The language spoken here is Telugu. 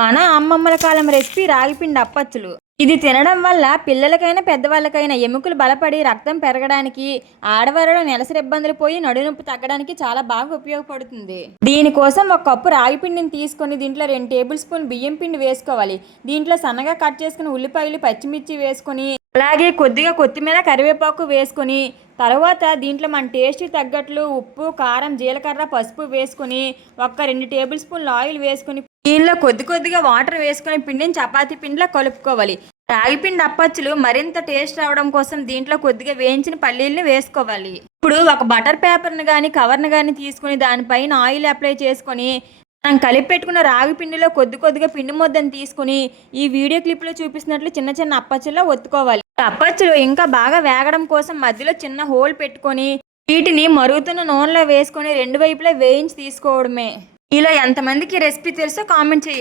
మన అమ్మమ్మల కాలం రెసిపీ రాగిపిండి అప్పచ్చులు. ఇది తినడం వల్ల పిల్లలకైనా పెద్దవాళ్ళకైనా ఎముకలు బలపడి రక్తం పెరగడానికి ఆడవారిలో నెలసరి ఇబ్బందులు పోయి నడునొప్పి తగ్గడానికి చాలా బాగా ఉపయోగపడుతుంది. దీనికోసం ఒక కప్పు రాగి పిండిని తీసుకొని దీంట్లో రెండు టేబుల్ స్పూన్ బియ్యం పిండి వేసుకోవాలి. దీంట్లో సన్నగా కట్ చేసుకుని ఉల్లిపాయలు పచ్చిమిర్చి వేసుకొని అలాగే కొద్దిగా కొత్తిమీర కరివేపాకు వేసుకొని తర్వాత దీంట్లో మన టేస్ట్ తగ్గట్లు ఉప్పు కారం జీలకర్ర పసుపు వేసుకొని ఒక్క రెండు టేబుల్ స్పూన్ల ఆయిల్ వేసుకొని దీనిలో కొద్ది కొద్దిగా వాటర్ వేసుకొని పిండిని చపాతీ పిండిలా కలుపుకోవాలి. రాగి పిండి అప్పచ్చులు మరింత టేస్ట్ రావడం కోసం దీంట్లో కొద్దిగా వేయించిన పల్లీల్ని వేసుకోవాలి. ఇప్పుడు ఒక బటర్ పేపర్ని కానీ కవర్ని కానీ తీసుకుని దానిపైన ఆయిల్ అప్లై చేసుకొని మనం కలిపి పెట్టుకున్న రాగి పిండిలో కొద్ది కొద్దిగా పిండి ముద్దను తీసుకుని ఈ వీడియో క్లిప్లో చూపిస్తున్నట్లు చిన్న చిన్న అప్పచ్చుల్లో ఒత్తుకోవాలి. అప్పచ్చులు ఇంకా బాగా వేగడం కోసం మధ్యలో చిన్న హోల్ పెట్టుకొని వీటిని మరుగుతున్న నూనెలో వేసుకొని రెండు వైపులా వేయించి తీసుకోవడమే. ఇలా ఎంతమందికి రెసిపీ తెలుసో కామెంట్ చేయండి.